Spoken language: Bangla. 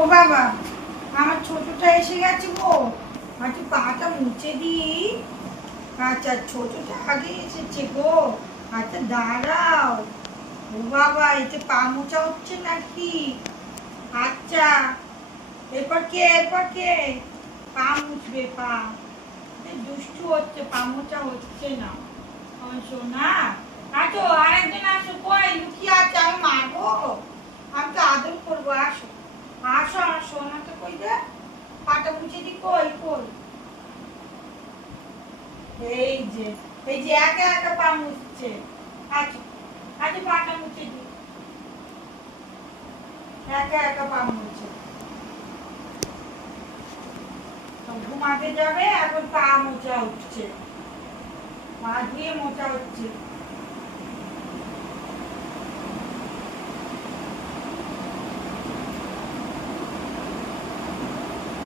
ও বাবা, আমার ছোটটা এসে গেছে গো। আচ্ছা পাটা মুছে দিই। আচ্ছা ছোটটা আগে এসেছে গো। আচ্ছা দাঁড়াও। ও বাবা, এতে পা মোছা হচ্ছে নাকি? আচ্ছা, এরপর কে পা মুছবে? পা দুষ্টু হচ্ছে, পা মোছা হচ্ছে না। আমার সোনা, আসো আরেকজন আসো। কই লুকিয়ে আছে? আমি মারবো? আমি তো আদর করবো। আসো আসো, আমার সোনাটা কই দে। পাটা মুছে দি। কই কই? এই যে, এই যে একা একা পা মুছছে। আচ্ছা আচ্ছা, পাটা মুছে দি। একা একা পা মুছে। ঘুমাতে যাবে, এখন পা মোছা হচ্ছে। পা ধুয়ে মোছা হচ্ছে।